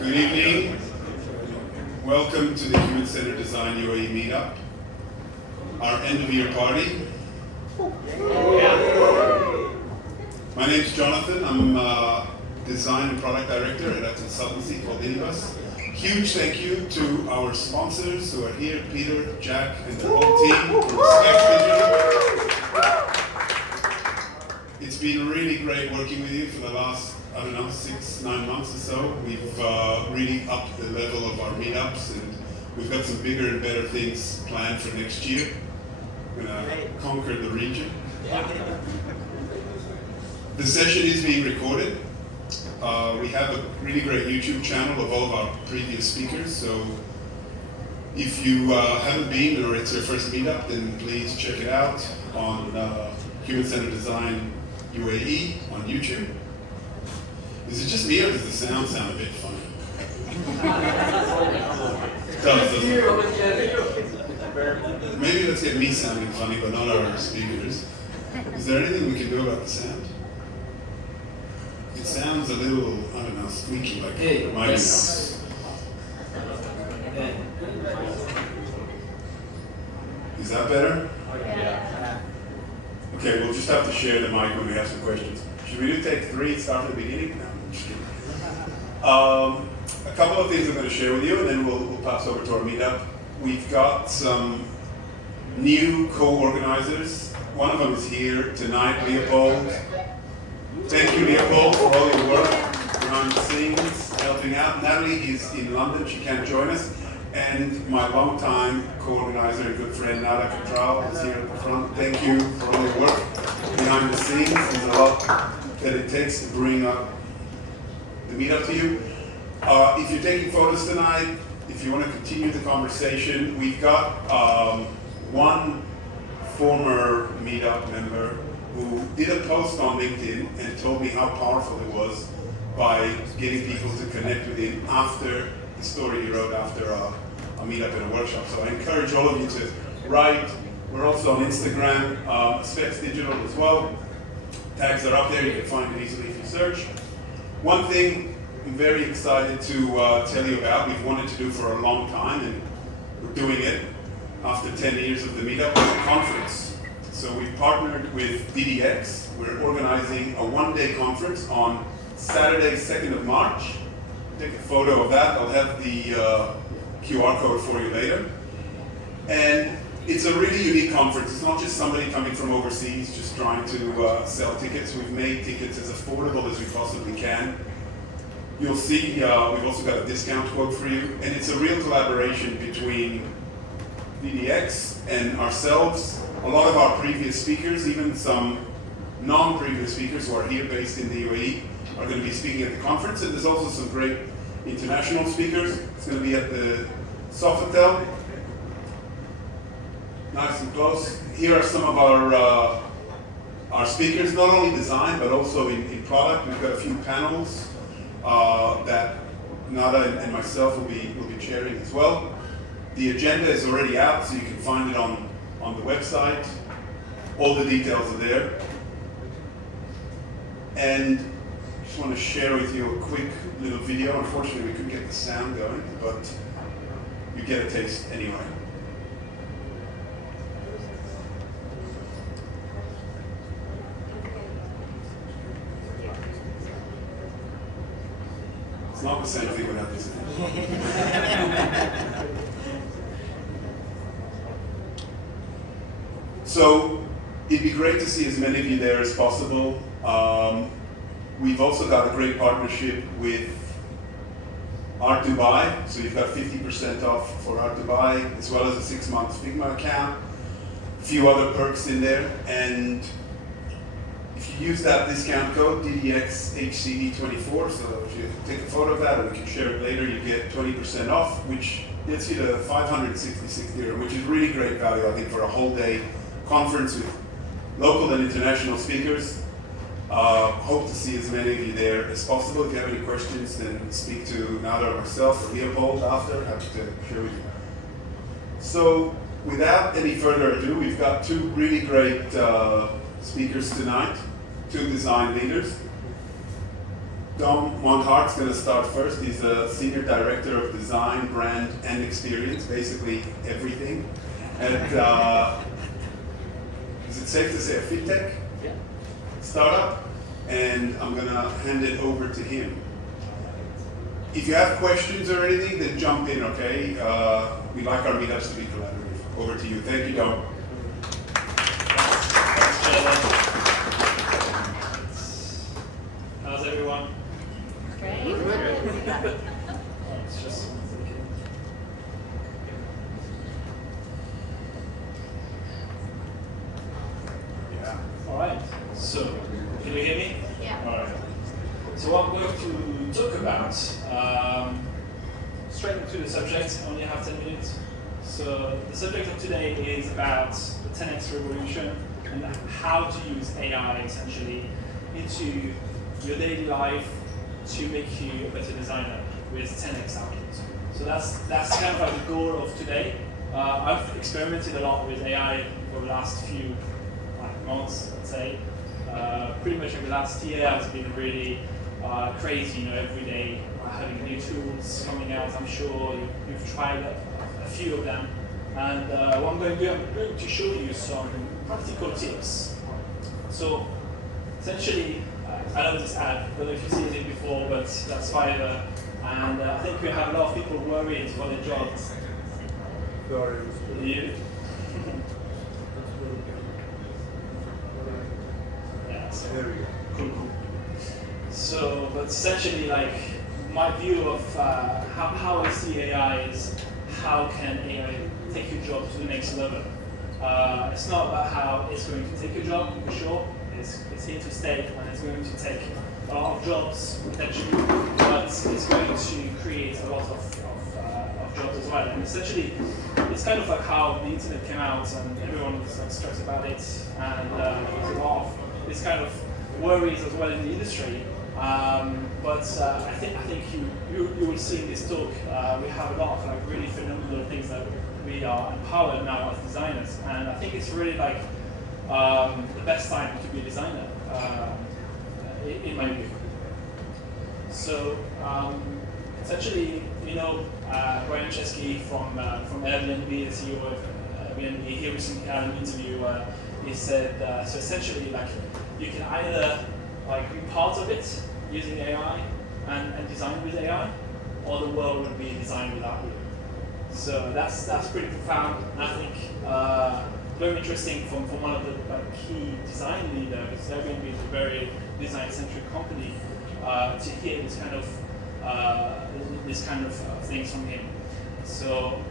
Good evening. Welcome to the Human Centered Design UAE Meetup, our end of year party. My name is Jonathan. I'm Design and Product Director at a consultancy called Inibus. Huge thank you to our sponsors who are here, Peter, Jack, and the whole team from Sketch Digital. It's been really great working with you for the last, 6-9 months or so. We've really upped the level of our meetups, and we've got some bigger and better things planned for next year. We're gonna conquer the region. The session is being recorded. We have a really great YouTube channel of all of our previous speakers, so if you haven't been or it's your first meetup, then please check it out on Human Centered Design UAE on YouTube. Is it just me or does the sound a bit funny? Maybe let's get me sounding funny, but not our speakers. Is there anything we can do about the sound? It sounds a little, squeaky, like my house. Is that better? Yeah. Okay, we'll just have to share the mic when we have some questions. Should we do take 3 and start at the beginning? No, I'm just kidding. A couple of things I'm going to share with you, and then we'll pass over to our meetup. We've got some new co-organizers. One of them is here tonight, Leopold. Thank you, Leopold, for all your work behind the scenes, helping out. Natalie is in London, she can't join us. And my longtime co-organizer and good friend, Nada Catral, is here at the front. Thank you for all your work behind the scenes. There's a lot that it takes to bring up the meetup to you. If you're taking photos tonight, if you want to continue the conversation, we've got one former meetup member who did a post on LinkedIn and told me how powerful it was by getting people to connect with him after the story he wrote after a meetup and a workshop. So I encourage all of you to write. We're also on Instagram, Specs Digital as well. Tags are up there, you can find it easily if you search. One thing I'm very excited to tell you about, we've wanted to do for a long time, and we're doing it after 10 years of the meetup, is a conference. So we've partnered with DDX. We're organizing a one-day conference on Saturday, 2nd of March. Take a photo of that. I'll have the QR code for you later. And it's a really unique conference. It's not just somebody coming from overseas just trying to sell tickets. We've made tickets as affordable as we possibly can. You'll see we've also got a discount code for you. And it's a real collaboration between DDX and ourselves. A lot of our previous speakers, even some non-previous speakers who are here based in the UAE, are going to be speaking at the conference, and there's also some great international speakers. It's going to be at the Sofitel, nice and close. Here are some of our speakers, not only design but also in product. We've got a few panels that Nada and myself will be chairing as well. The agenda is already out, so you can find it on the website. All the details are there. And I just want to share with you a quick little video. Unfortunately, we couldn't get the sound going, but you get a taste anyway. It's not the same thing without this. So it'd be great to see as many of you there as possible. We've also got a great partnership with Art Dubai, so you've got 50% off for Art Dubai, as well as a 6-month Figma account, a few other perks in there, and if you use that discount code, DDX HCD24, so if you take a photo of that, or we can share it later, you get 20% off, which gets you to 566 dirham, which is really great value, I think, for a whole day conference with local and international speakers. Hope to see as many of you there as possible. If you have any questions, then speak to Nada or myself or Leopold after. Happy to share with you. So, without any further ado, we've got 2 really great speakers tonight, 2 design leaders. Dom Monhardt's going to start first. He's a Senior Director of Design, Brand, and Experience, basically everything. And is it safe to say a fintech startup? And I'm going to hand it over to him. If you have questions or anything, then jump in, okay? We like our meetups to be collaborative. Over to you. Thank you, Dom. Thanks, Jalen. How's everyone? Great. It's just Yeah. all right. So, can you hear me? Yeah. All right. So, what I'm going to talk about, straight into the subject. I only have 10 minutes. So, the subject of today is about the 10x revolution and how to use AI essentially into your daily life to make you a better designer with 10x output. So that's kind of like the goal of today. I've experimented a lot with AI over the last few months, let's say. Pretty much over the last year has been really crazy. Every day having new tools coming out. I'm sure you've tried a few of them. And what I'm going to do, I'm going to show you some practical tips. So essentially, I know this ad, I don't know if you've seen it before, but that's Fiverr. And I think we have a lot of people worried for their jobs. You? Yeah, so cool. So, but essentially, like, my view of how I see AI is how can AI take your job to the next level. It's not about how it's going to take your job, for sure. It's here to stay, and it's going to take a lot of jobs potentially, but it's going to create a lot of jobs as well. And essentially, it's kind of like how the internet came out, and everyone was like stressed about it, and there's a lot of this kind of worries as well in the industry. But I think you will see in this talk we have a lot of like really phenomenal things that we are empowered now as designers, and I think it's really like the best time to be a designer, in my view. So essentially, Brian Chesky from Airbnb, the CEO of Airbnb, he recently had an interview where he said, so essentially, like, you can either like be part of it using AI and design with AI, or the world would be designed without you. So that's pretty profound. I think very interesting from one of the key design leaders. Airbnb is a very design-centric company. To hear this kind of things from him. So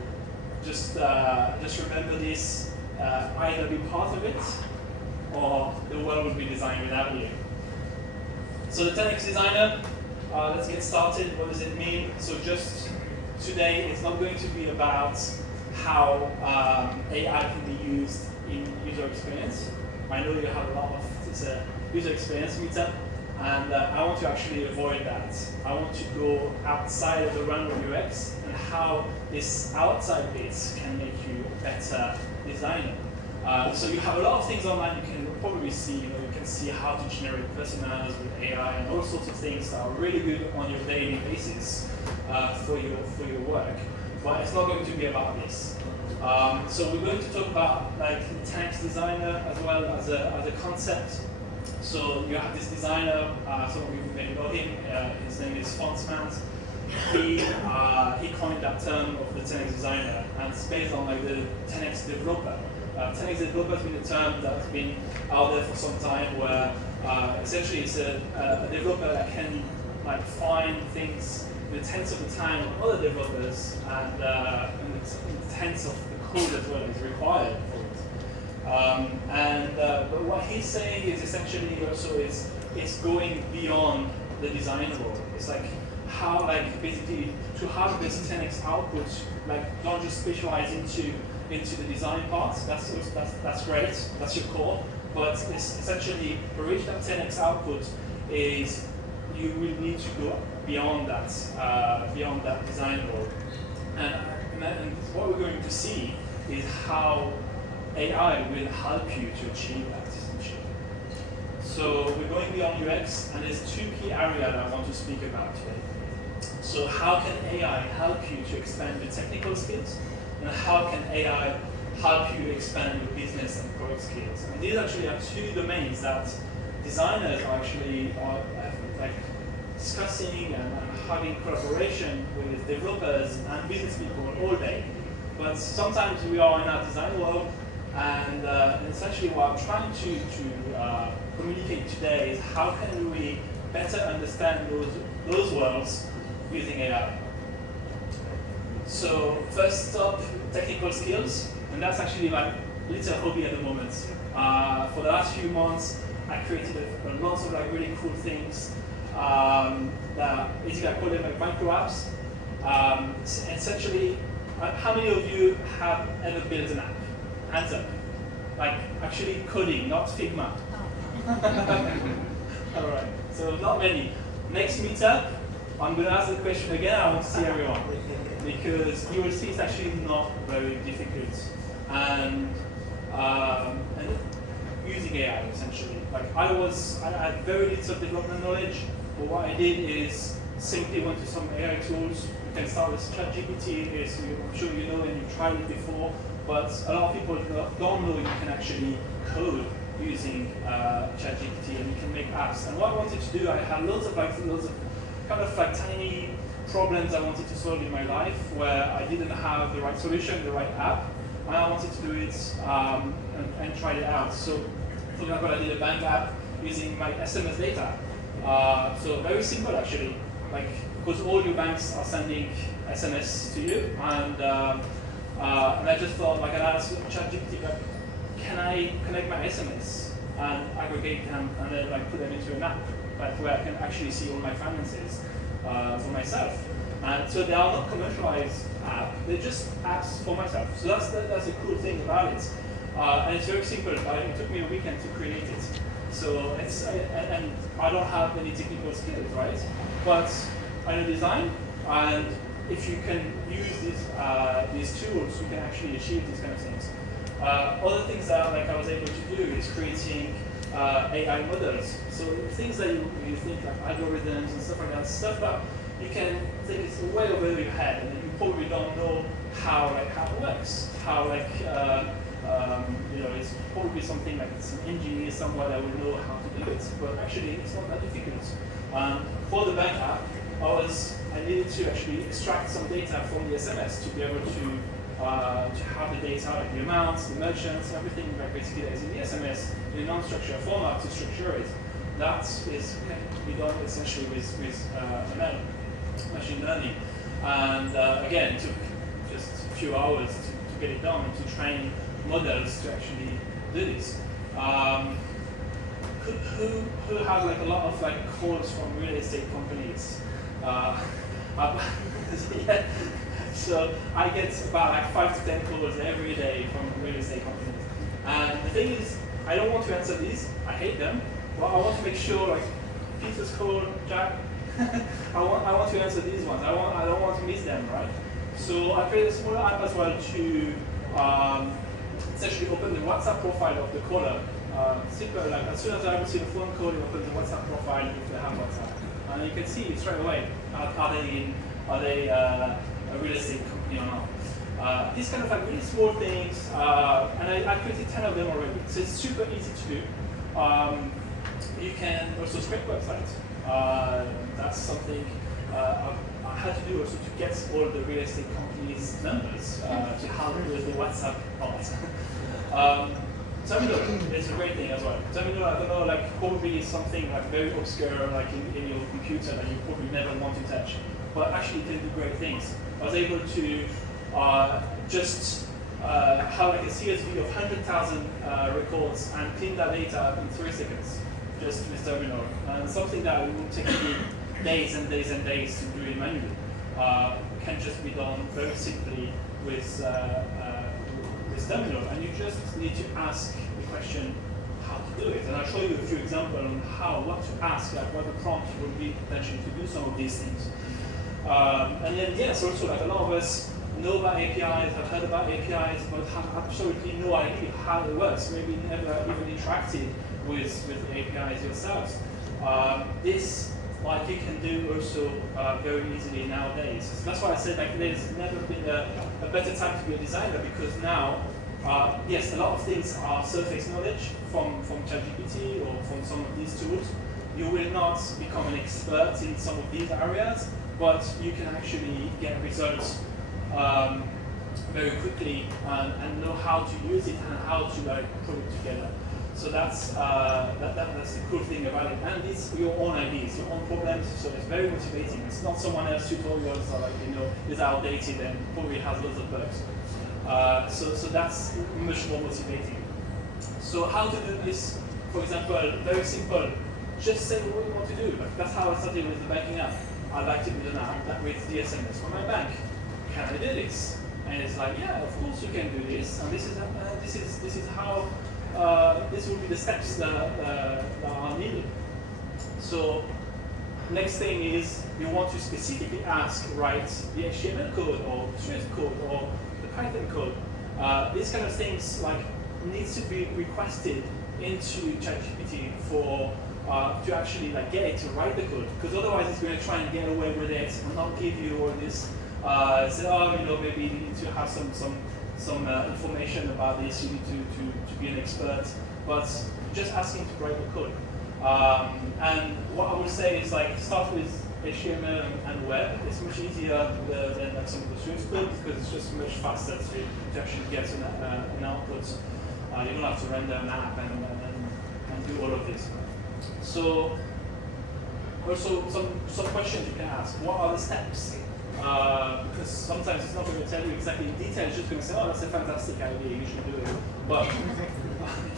just remember this: either be part of it, or the world will be designed without you. So the 10x designer. Let's get started. What does it mean? So just today, it's not going to be about how AI can be used in user experience. I know you have a lot of it's a user experience meetup, and I want to actually avoid that. I want to go outside of the realm of UX and how this outside bits can make you a better designer. So you have a lot of things online you can probably see. You can see how to generate personas with AI and all sorts of things that are really good on your daily basis for your work. But it's not going to be about this. So we're going to talk about like the 10x designer as well as a concept. So you have this designer. Some of you may know him. His name is Fontsmans. He coined that term of the 10x designer, and it's based on like the 10x developer. 10x developer has been a term that's been out there for some time, where essentially it's a developer that can like find things in the tenths of the time of other developers, and in the tenths of the code as well is required for it. But what he's saying is essentially also it's going beyond the design role. It's like how basically to have this 10x output, like don't just specialize into the design part. That's great. That's your core. But it's essentially to reach that 10x output is you will need to go beyond that design role. And what we're going to see is how AI will help you to achieve that essentially. So So we're going beyond UX, and there's two key areas that I want to speak about today. So how can AI help you to expand your technical skills, and how can AI help you expand your business and product skills? And these actually are two domains that designers are actually like discussing and having collaboration with developers and business people all day. But sometimes we are in our design world, and essentially what I'm trying to communicate today is how can we better understand those worlds using AI. So first up, technical skills, and that's actually my little hobby at the moment. For the last few months, I created lots of like really cool things. That basically I call them like micro apps. Essentially, how many of you have ever built an app? Hands up. Like actually coding, not Figma. All right. So not many. Next meetup, I'm going to ask the question again. I want to see everyone because you will see it's actually not very difficult and using AI essentially. Like I had very little development knowledge, but what I did is simply went to some AI tools. You can start with ChatGPT. I'm sure you know and you've tried it before, but a lot of people don't know you can actually code using ChatGPT and you can make apps. And what I wanted to do, I had loads of kind of like tiny problems I wanted to solve in my life where I didn't have the right solution, the right app, and I wanted to do it and try it out. So, for example, I did a bank app using my SMS data. So very simple actually, like because all your banks are sending SMS to you, and I just thought like I asked ChatGPT, like, can I connect my SMS and aggregate them and then like put them into an app, like where I can actually see all my finances for myself. And so they are not commercialized apps; they're just apps for myself. So that's a cool thing about it. And it's very simple. It took me a weekend to create it. So and I don't have any technical skills, right? But I know design, and if you can use these tools, you can actually achieve these kind of things. Other things that like I was able to do is creating AI models. So things that you think like algorithms and stuff like that, stuff that you can think it's way over your head, and you probably don't know how it works, how it's probably something like some engineer somewhere that will know how to do it, but actually it's not that difficult. For the bank app, I needed to actually extract some data from the SMS to be able to have the data, like the amounts, the merchants, everything like basically that is in the SMS in a non-structured format to structure it. That can be done essentially with ML, machine learning. And again, it took just a few hours to get it done and to train models to actually do this. Who has like a lot of like calls from real estate companies? Yeah. So I get about like 5 to 10 calls every day from real estate companies. And the thing is, I don't want to answer these. I hate them. But I want to make sure like Peter's call, Jack. I want to answer these ones. I don't want to miss them, right? So I created a small app as well to essentially open the WhatsApp profile of the caller. Simple, like as soon as I receive a phone call, you open the WhatsApp profile if they have WhatsApp, and you can see straight away are they a real estate company or not. These kind of like really small things, and I created 10 of them already. So it's super easy to do. You can also scrape websites. That's something I had to do also to get all the real estate companies' numbers to help with the WhatsApp part. Terminal is a great thing as well. Terminal, I don't know, like probably something like very obscure, like in your computer that you probably never want to touch, but actually it can do great things. I was able to just have like a CSV of 100,000 records and clean that data up in 3 seconds, just with Terminal. And something that would take me days and days and days to do it manually can just be done very simply with Terminal, and you just need to ask the question how to do it. And I'll show you a few examples on what to ask, like what the prompt would be potentially to do some of these things. And then yes, also like a lot of us know about APIs, have heard about APIs, but have absolutely no idea how it works. Maybe never even interacted with the APIs yourselves. This, like, you can do also very easily nowadays. So that's why I said, like, there's never been a better time to be a designer, because now, yes, a lot of things are surface knowledge from ChatGPT or from some of these tools. You will not become an expert in some of these areas, but you can actually get results very quickly and know how to use it and how to put it together. So that's the cool thing about it. And it's your own ideas, your own problems. So it's very motivating. It's not someone else's tutorials that is outdated and probably has lots of bugs. So that's much more motivating. So how to do this? For example, very simple. Just say what you want to do. Like, that's how I started with the banking app. I'd like to build an app with the SMS for my bank. Can I do this? And it's like, yeah, of course you can do this. And this is how this will be the steps that are needed. So next thing is you want to specifically ask, write the HTML code or Swift code or the Python code. These kind of things needs to be requested into ChatGPT for to actually get it to write the code, because otherwise it's going to try and get away with it and not give you all this. Say, maybe you need to have some information about this. You need to be an expert, but just asking to write the code. And what I would say is start with HTML and web. It's much easier than some of the Swift code, because it's just much faster to actually get an output. You don't have to render an app and do all of this. So also some questions you can ask. What are the steps? Because sometimes it's not going to tell you exactly in detail. It's just going to say, oh, that's a fantastic idea, you should do it. But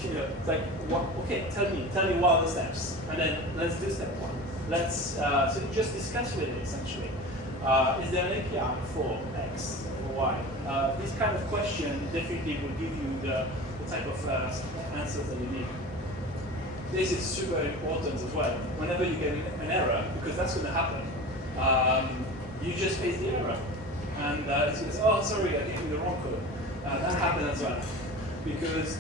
it's like, okay, tell me what are the steps, and then let's do step one. Let's so just discuss with it essentially. Is there an API for X or Y? This kind of question definitely will give you the type of answers that you need. This is super important as well. Whenever you get an error, because that's going to happen, you just paste the error. And it's going to say, oh, sorry, I gave you the wrong code. That happened as well. Because,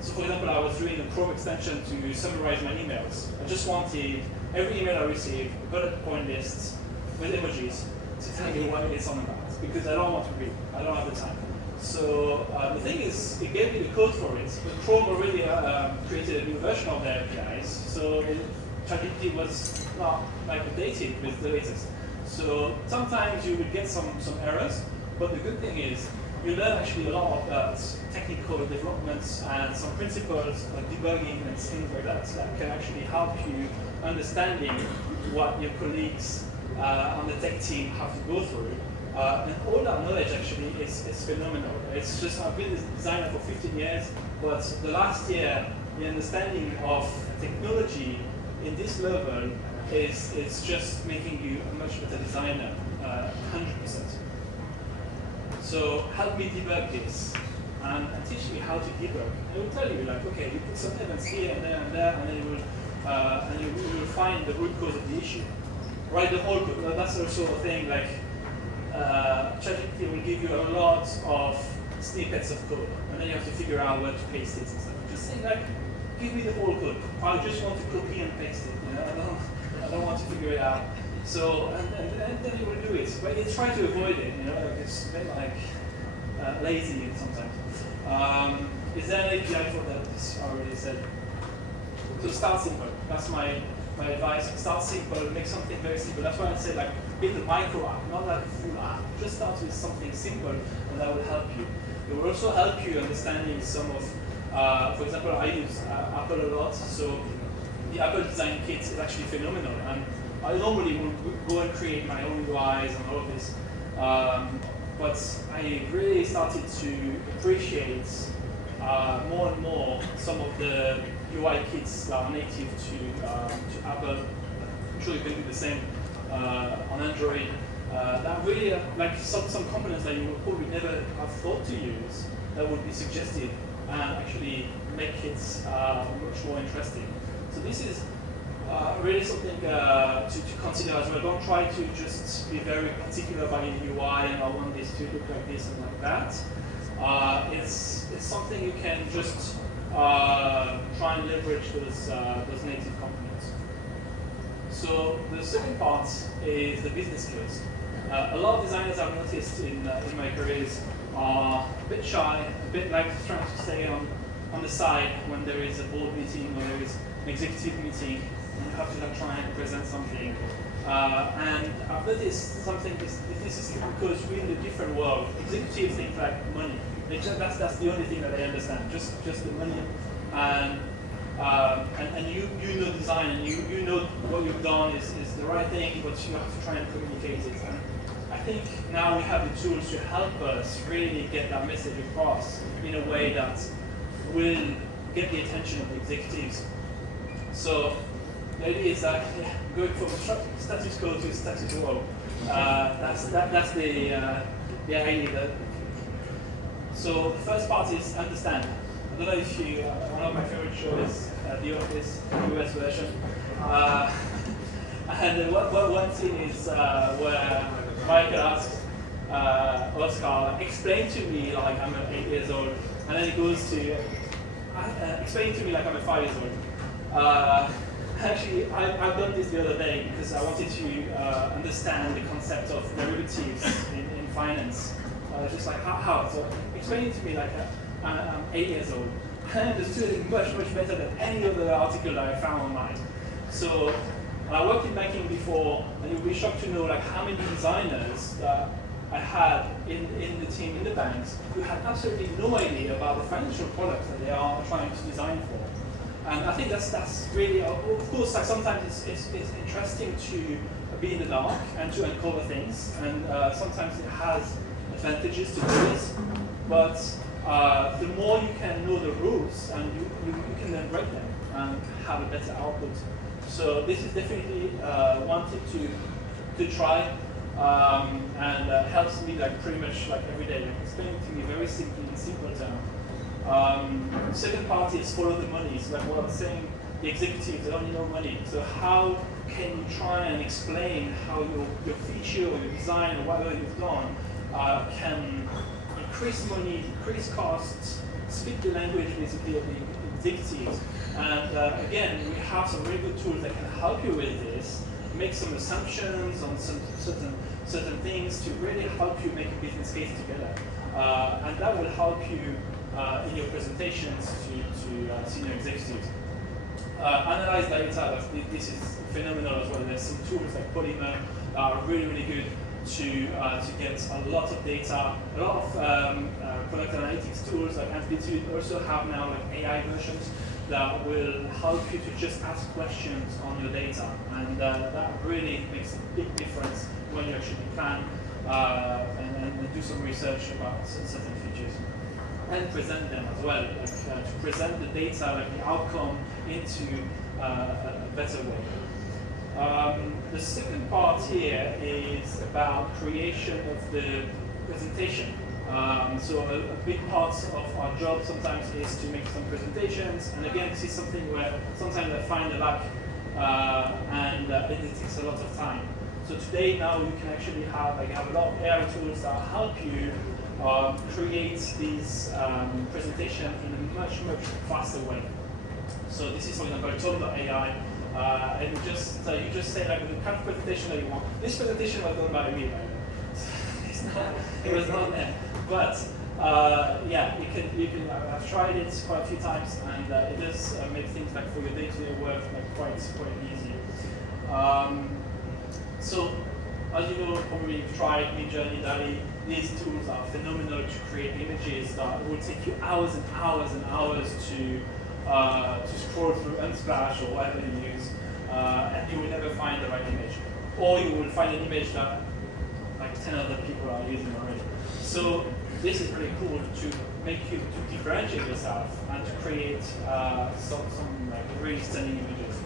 so for example, I was doing a Chrome extension to summarize my emails. I just wanted every email I received, bullet point lists with emojis to tell you what it's on about. Because I don't want to read. I don't have the time. So the thing is, it gave me the code for it, but Chrome already created a new version of their APIs, so ChatGPT was not updated with the latest. So sometimes you will get some errors, but the good thing is you learn actually a lot about technical developments and some principles like debugging and things like that can actually help you understanding what your colleagues on the tech team have to go through. And all that knowledge actually is phenomenal. It's just, I've been a designer for 15 years, but the last year, the understanding of technology in this level is just making you a much better designer, 100%. So help me debug this, and teach me how to debug. I will tell you, okay, you put some elements here and there, and then you will find the root cause of the issue. Write the whole code. That's also a thing, ChatGPT will give you a lot of snippets of code, and then you have to figure out where to paste it and stuff. Just say give me the whole code. I just want to copy and paste it. I don't want to figure it out. So and then you will do it, but you try to avoid it. It's a bit lazy sometimes. Is there an API for that? This I already said. So start simple. That's my advice. Start simple. Make something very simple. That's why I say build a micro app, not a full app. Just start with something simple, and that will help you. It will also help you understanding some of, for example, I use Apple a lot, so the Apple Design Kit is actually phenomenal. And I normally will go and create my own UIs and all of this, but I really started to appreciate more and more some of the UI kits that are native to Apple. I'm sure you can do the same on Android. That really, some components that you would probably never have thought to use, that would be suggested and actually make it much more interesting. So this is really something to consider as well. Don't try to just be very particular about your UI and I want this to look like this and like that. It's something you can just try and leverage those native components. So the second part is the business skills. A lot of designers I've noticed in my careers are a bit shy, a bit like trying to stay on the side when there is a board meeting or there is an executive meeting and you have to like, try and present something. And I've noticed something, this is because we're in a different world. Executives think like money. That's the only thing that they understand, just the money. And you know design and you know what you've done is the right thing, but you have to try and communicate it. And I think now we have the tools to help us really get that message across in a way that will get the attention of the executives. So the idea is that going from status quo to status quo. That's the idea. So the first part is understand. I don't know if you, one of my favorite shows is The Office, the US version. And one scene is where Michael asks Oscar, explain to me like I'm 8 years old. And then he goes to, explain to me like I'm 5 years old. Actually, I've done this the other day because I wanted to understand the concept of derivatives in finance. Just like, how? So explain it to me like I'm 8 years old. I understood it much, much better than any other article that I found online. So I worked in banking before, and you'll be shocked to know like how many designers that I had in the team in the banks who had absolutely no idea about the financial products that they are trying to design for. And I think that's really, of course, like sometimes it's interesting to be in the dark and to uncover things, and sometimes it has advantages to do this, but the more you can know the rules, and you can then break them and have a better output. So this is definitely one thing to try, and helps me like pretty much like every day, like explaining to me very simply in simple terms. Second part is follow the money. So like what I was saying, the executives, they only know money. So how can you try and explain how your feature or your design or whatever you've done can increase money, decrease costs, speak the language basically of the executives. And again, we have some really good tools that can help you with this, make some assumptions on some certain things to really help you make a business case together. And that will help you in your presentations to senior executives. Analyze data, this is phenomenal as well. There's some tools like Polymer that are really, really good to get a lot of data. A lot of product analytics tools like Amplitude also have now like AI versions that will help you to just ask questions on your data, and that really makes a big difference when you actually plan and do some research about certain features. And present them as well, like, to present the data, like the outcome, into a better way. The second part here is about creation of the presentation. So a big part of our job sometimes is to make some presentations, and again, this is something where sometimes I find a lack, and it takes a lot of time. So today now you can actually have a lot of AI tools that help you create these presentation in a much faster way. So this is, for example, Tom.ai, and you just say like the kind of presentation that you want. This presentation was done by me, by the way. It was not there, but yeah, you can. I've tried it quite a few times, and it does make things like for your day-to-day work like quite easy. So, as you know, probably you've tried Midjourney, DALL-E. These tools are phenomenal to create images that will take you hours and hours and hours to scroll through Unsplash or whatever you use, and you will never find the right image. Or you will find an image that like 10 other people are using already. So this is really cool to make you to differentiate yourself and to create some like really stunning images.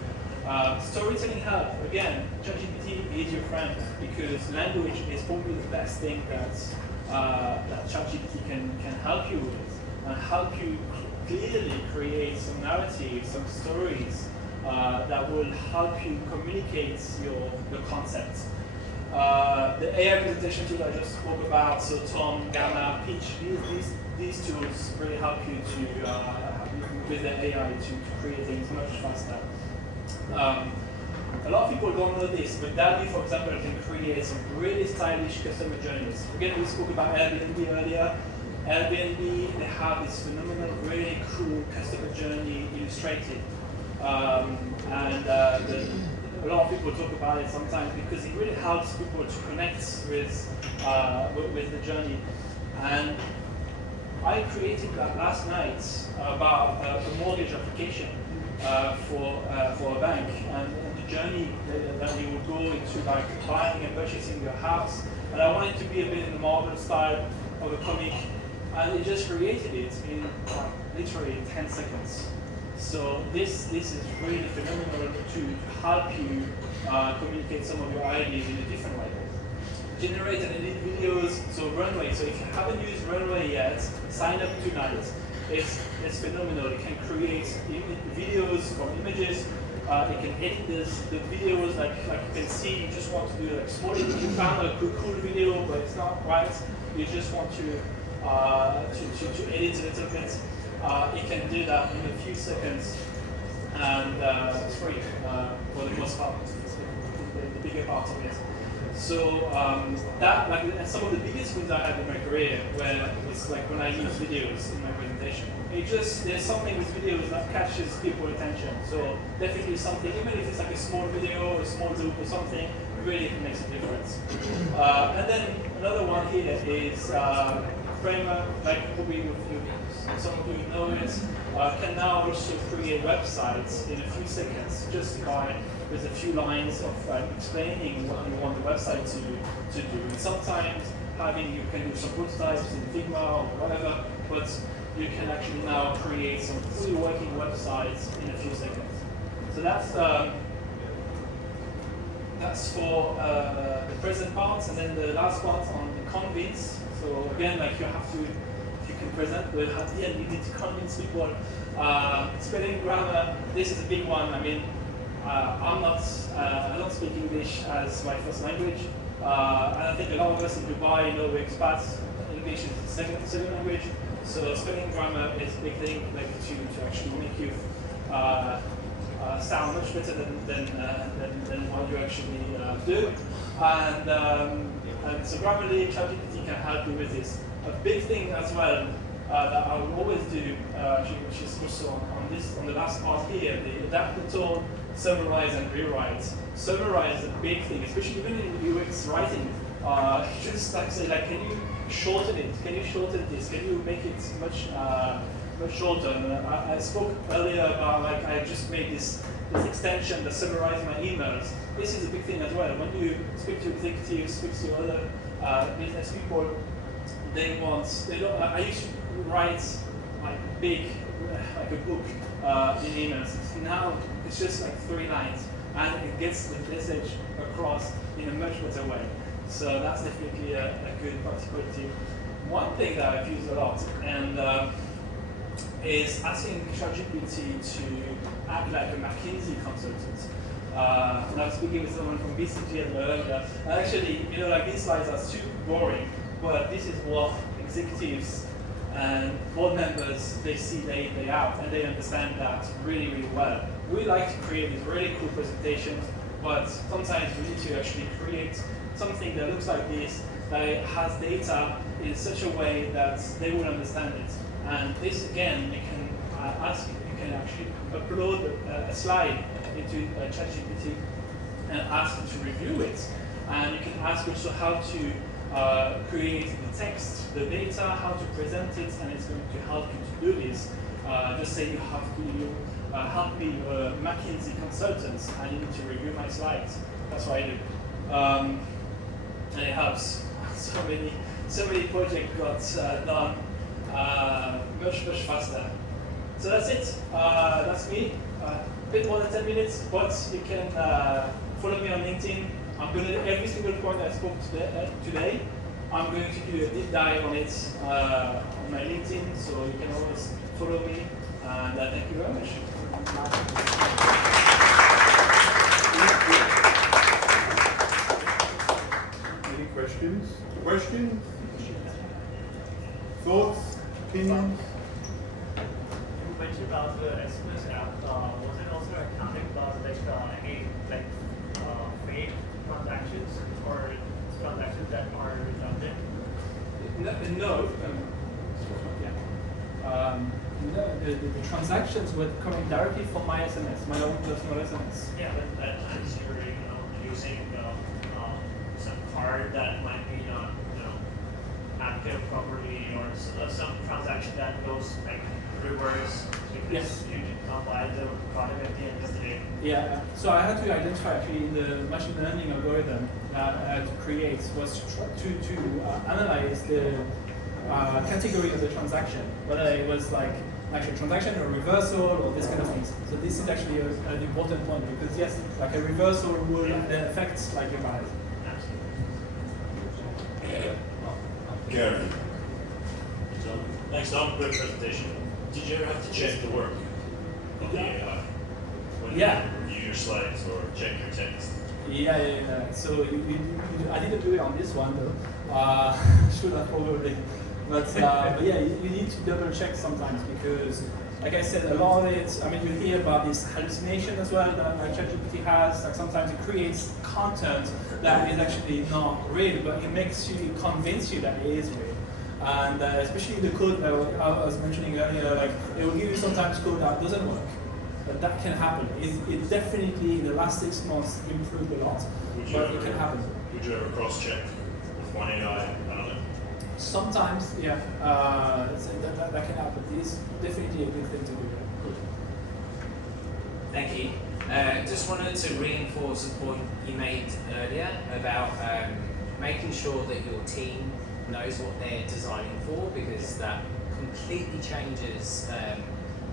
Storytelling help, again, ChatGPT is your friend because language is probably the best thing that ChatGPT can help you with and help you clearly create some narratives, some stories that will help you communicate your concepts. The AI presentation tool I just spoke about, so Tom, Gamma, Pitch, these tools really help you to with the AI to create things much faster. A lot of people don't know this, but DALL-E, for example, can create some really stylish customer journeys. Again, we spoke about Airbnb earlier. Airbnb, they have this phenomenal, really cool customer journey illustrated. A lot of people talk about it sometimes because it really helps people to connect with the journey. And I created that last night about a mortgage application for a bank, and the journey that you would go into, like buying and purchasing your house. And I wanted to be a bit in the Marvel style of a comic, and it just created it in literally 10 seconds. So this is really phenomenal to help you communicate some of your ideas in a different way. Generate and edit videos, so Runway. So if you haven't used Runway yet, sign up tonight. It's phenomenal. It can create videos from images. It can edit the videos, like you can see. You just want to do like small. You found a cool video, but it's not right. You just want to edit a little bit. It can do that in a few seconds, and it's free for the most part, the bigger part of it. So that, like, and some of the biggest wins I had in my career, where it's like when I use videos in my presentation. There's something with videos that catches people's attention. So definitely something, even if it's like a small video, a small loop or something, really makes a difference. And then another one here is Framer, like probably some of you know it, can now also create websites in a few seconds just with a few lines of explaining what you want the website to do. And sometimes you can do some prototypes in Figma or whatever, but you can actually now create some fully working websites in a few seconds. So that's for the present part, and then the last part on the convince. So again, like you can present, but at the end you need to convince people. Spelling, grammar, this is a big one. I mean, I don't speak English as my first language, and I think a lot of us in Dubai, we're expats. English is the second language, so spelling, grammar is a big thing, like to actually make you sound much better than what you actually do. And so Grammarly, ChatGPT can help you with this. A big thing as well that I would always do, which is also on the last part here, the adapt the tone, summarize and rewrite. Summarize is a big thing, especially even in UX writing. Just like say, like, can you shorten it? Can you shorten this? Can you make it much shorter? I spoke earlier about, like, I just made this extension that summarizes my emails. This is a big thing as well. When you speak to executives, speak to other business people, I used to write like a book in emails. Now it's just like 3 lines, and it gets the message across in a much better way. So that's definitely a good practical tip. One thing that I've used a lot is asking ChatGPT to act like a McKinsey consultant. And I was speaking with someone from BCG as well earlier. Actually, like, these slides are super boring, but this is what executives and board members, they see day in, day out, and they understand that really, really well. We like to create these really cool presentations, but sometimes we need to actually create something that looks like this, that has data in such a way that they will understand it. And this, again, you can actually upload a slide into ChatGPT and ask it to review it. And you can ask also how to create the text, the data, how to present it, and it's going to help you to do this. Just say you have to help me, McKinsey consultants, I need to review my slides. That's what I do. And it helps. So many projects got done much faster. So that's it. That's me. A bit more than 10 minutes, but you can follow me on LinkedIn. I'm going to, every single point I spoke today, I'm going to do a deep dive on it on my LinkedIn, so you can always follow me. And thank you very much. Any questions? Questions? Thoughts? Opinions? Thank you about the Express app, was it also accounting about any fake transactions or transactions that are redundant? No. No, the transactions were coming directly from my SMS, my own personal SMS. Yeah, but at times you're using some card that might be not active properly, or some transaction that goes like reverse because Yes. you did not buy the product at the end of the day. Yeah, so I had to identify actually the machine learning algorithm that I had to create was to analyze the category of the transaction, whether it was like actual transaction or reversal or this kind of things. So this is actually an important point because yes, like a reversal will then affect like your balance. Gary. Thanks, Tom. Great presentation. Did you ever have to check the work of the AI when Yeah. you review your slides or check your text? Yeah. So I didn't do it on this one though. Should have probably. But yeah, you need to double check sometimes because, like I said, a lot of it. I mean, you hear about this hallucination as well that like ChatGPT has. Like sometimes it creates content that is actually not real, but it makes you convince you that it is real. And especially the code that I was mentioning earlier, like it will give you sometimes code that doesn't work. But that can happen. It definitely in the last 6 months improved a lot. But it can happen. Would you ever cross-check with one AI and another? Sometimes, yeah, so that can happen. It's definitely a good thing to do. Thank you. Just wanted to reinforce a point you made earlier about making sure that your team knows what they're designing for, because that completely changes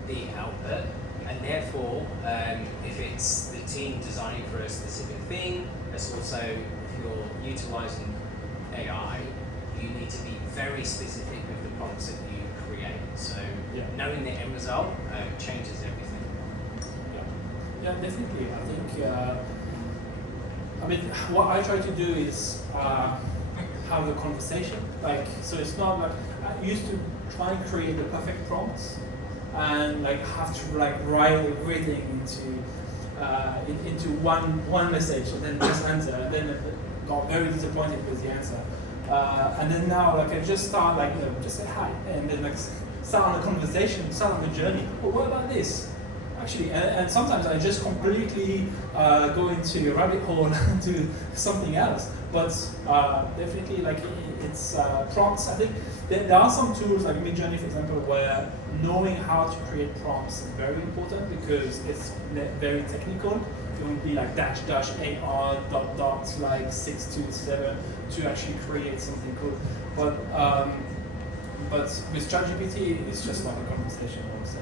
the output. And therefore, if it's the team designing for a specific thing, it's also if you're utilizing AI, you need to be very specific with the prompts that you create. So knowing the end result changes everything. Yeah, definitely. I think, I mean, what I try to do is have a conversation. Like, so it's not like, I used to try and create the perfect prompts and like have to like write everything into one message and then just answer. And then got very disappointed with the answer. And then now, like, I just start, like, just say hi, and then, like, start on a conversation, start on a journey. Well, what about this? Actually, and sometimes I just completely go into a rabbit hole to something else. But definitely, like, it's prompts. I think there are some tools, like Midjourney, for example, where knowing how to create prompts is very important because it's very technical. It would be like --AR like 627 to actually create something cool. But with ChatGPT, it's just like a conversation. I would say.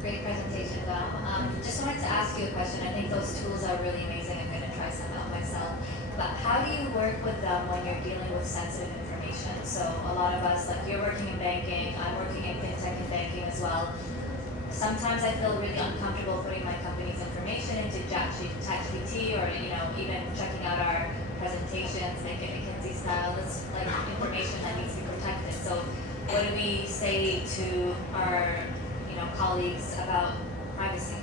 Great presentation, though. Just wanted to ask you a question. I think those tools are really amazing. I'm going to try some out myself. But how do you work with them when you're dealing with sensitive information? So a lot of us, like you're working in banking, I'm working in fintech and banking as well. Sometimes I feel really uncomfortable putting my company's information into ChatGPT or even checking out our presentations, like a McKinsey style. It's like information that needs to be protected. So what do we say to our colleagues about privacy?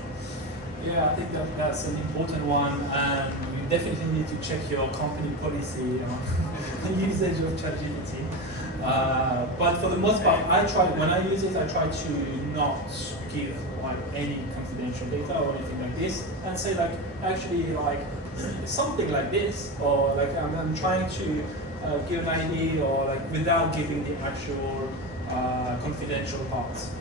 Yeah, I think that's an important one, and you definitely need to check your company policy on usage of ChatGPT. But for the most part, when I use it, I try to not give like any confidential data or anything like this, and say like actually like something like this, or like I'm trying to give an idea, or like without giving the actual confidential parts.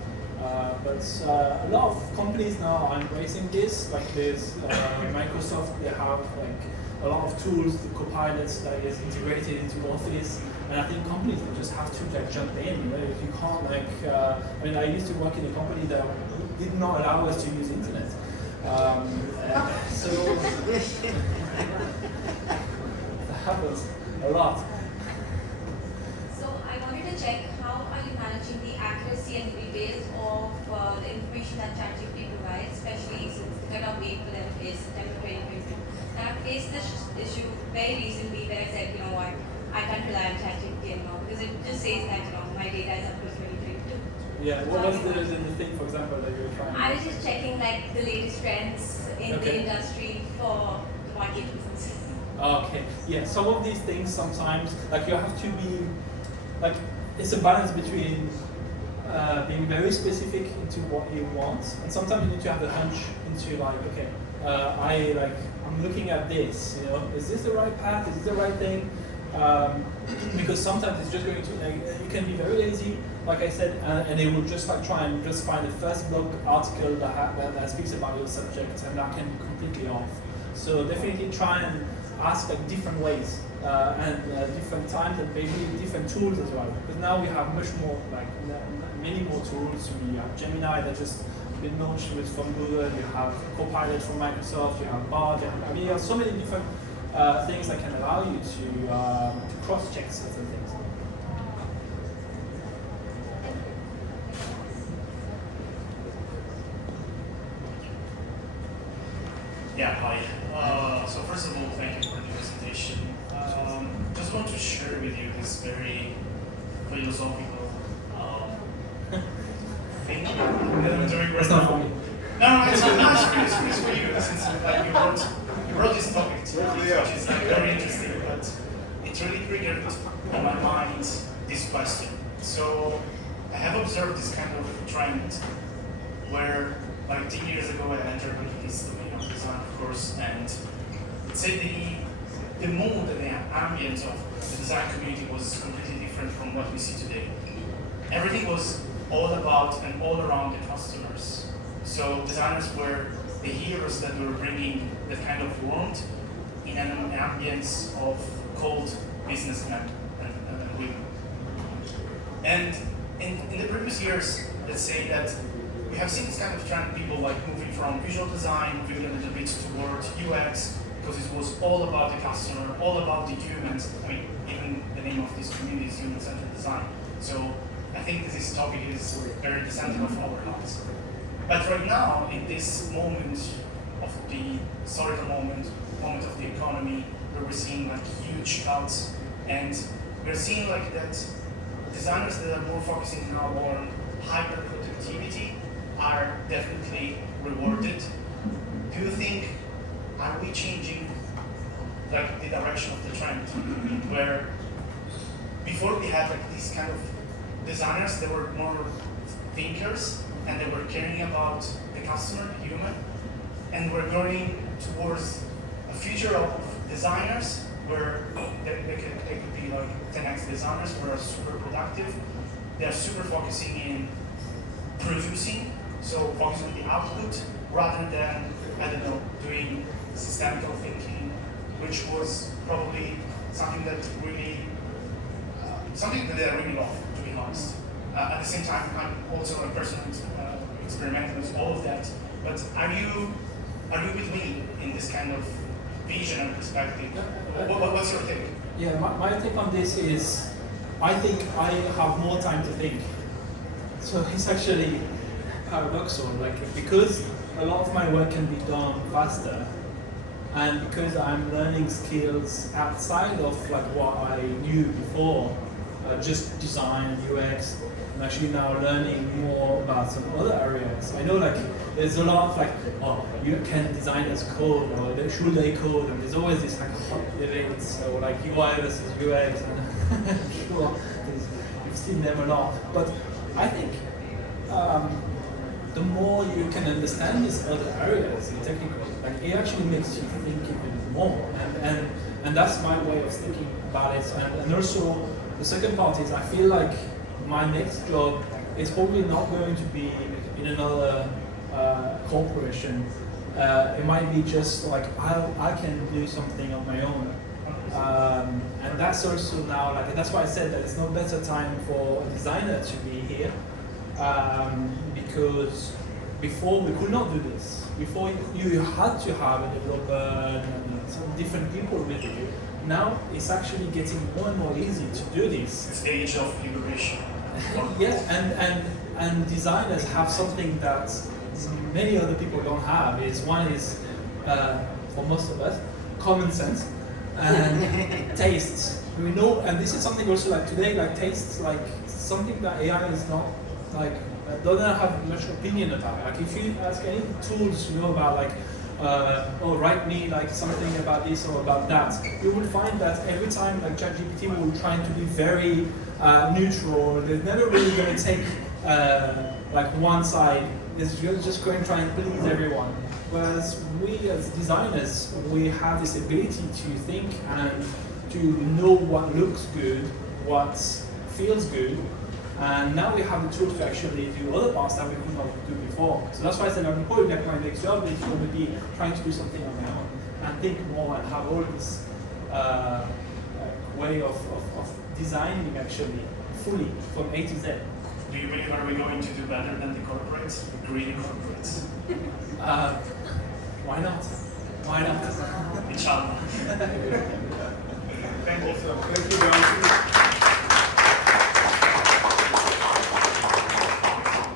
But a lot of companies now are embracing this. Like there's Microsoft, they have like a lot of tools, the copilots that is integrated into Office, and I think companies will just have to like jump in. If you can't I mean, I used to work in a company that did not allow us to use internet. So that happens a lot. So I wanted to check how are you managing the accuracy and the details of the information that ChatGPT provides, especially since the cut-off date for them is September 2022. Now I've faced this issue very recently where I said, you know what, I can't rely on ChatGPT anymore because it just says that my data is up to 2022. Yeah, what was the thing, for example, that you were trying? I was just checking like the latest trends in Okay. the industry for the mortgage business. Okay, yeah, some of these things sometimes, like you have to be, like, it's a balance between being very specific into what you want, and sometimes you need to have a hunch into like, okay, I'm looking at this, you know, is this the right path, is this the right thing? Because sometimes it's just going to, like, you can be very lazy, like I said, and they will just like try and just find the first blog article that speaks about your subject, and that can be completely off. So definitely try and ask like different ways and different times, and maybe different tools as well. Because now we have much more, like many more tools. We have Gemini that just been launched from Google. You have Copilot from Microsoft. You have Bard. You have so many different things that can allow you to cross-check certain things. Yeah, hi. So first of all, thank you for the presentation. Just want to share with you this very philosophical thing that I'm doing right now. No, it's for you, since like, you brought this topic to me, which is like, very interesting, but it really triggered in my mind this question. So I have observed this kind of trend where like 10 years ago I entered into this domain of design, of course, and let's say the mood and the ambience of the design community was completely different from what we see today. Everything was all about and all around the customers. So designers were the heroes that were bringing that kind of warmth in an ambience of cold businessmen and women. And in the previous years, let's say that we have seen this kind of trend, people like moving from visual design, moving a little bit towards UX, because it was all about the customer, all about the humans. I mean, even the name of this community is human-centered design. So I think this topic is very the center of our hearts. But right now, in this moment of the historical moment of the economy, where we're seeing like huge cuts, and we're seeing like that designers that are more focusing now on hyper productivity are definitely rewarded. Do you think, are we changing like the direction of the trend, where before we had like these kind of designers that were more thinkers and they were caring about the customer, the human, and we're going towards a future of designers where they could be like 10x designers who are super productive. They're super focusing in producing, so focusing on the output rather than, I don't know, doing systemical thinking, which was probably something that really, something that I really love, to be honest. At the same time, I'm also a person experimenting with all of that. But are you with me in this kind of vision and perspective? What's your take? Yeah, my take on this is, I think I have more time to think. So it's actually paradoxal, like, because a lot of my work can be done faster, and because I'm learning skills outside of like what I knew before, just design, UX, I'm actually now learning more about some other areas. I know like there's a lot of like, oh, you can designers code, or should they code, and there's always this like hot debates, so like UI versus UX, and I'm sure you've seen them a lot. But I think the more you can understand these other areas in technical, like it actually makes you think even more, and that's my way of thinking about it. And also the second part is, I feel like my next job is probably not going to be in another corporation. It might be just like I can do something on my own, and that's also now like, that's why I said that it's no better time for a designer to be here, because before we could not do this. Before you had to have a developer and some different people with you. Now it's actually getting more and more easy to do this. It's the age of liberation. Yes, and designers have something that many other people don't have. One is, for most of us, common sense and tastes. We know, and this is something also like today, like tastes, like something that AI is not like don't have much opinion about it. Like if you ask any tools, about like, oh, write me like something about this or about that, you will find that every time like ChatGPT will try to be very neutral. They're never really going to take like one side. It's just going to try and please everyone. Whereas we as designers, we have this ability to think and to know what looks good, what feels good, and now we have the tools to actually do other parts that we could not do before. So that's why I said I'm probably like my next job is going to be trying to do something on my own and think more and have all this way of designing actually fully from A to Z. Do you believe are we going to do better than the corporates, the greedy corporates? Why not? Why not? Inshallah. Thank you, guys.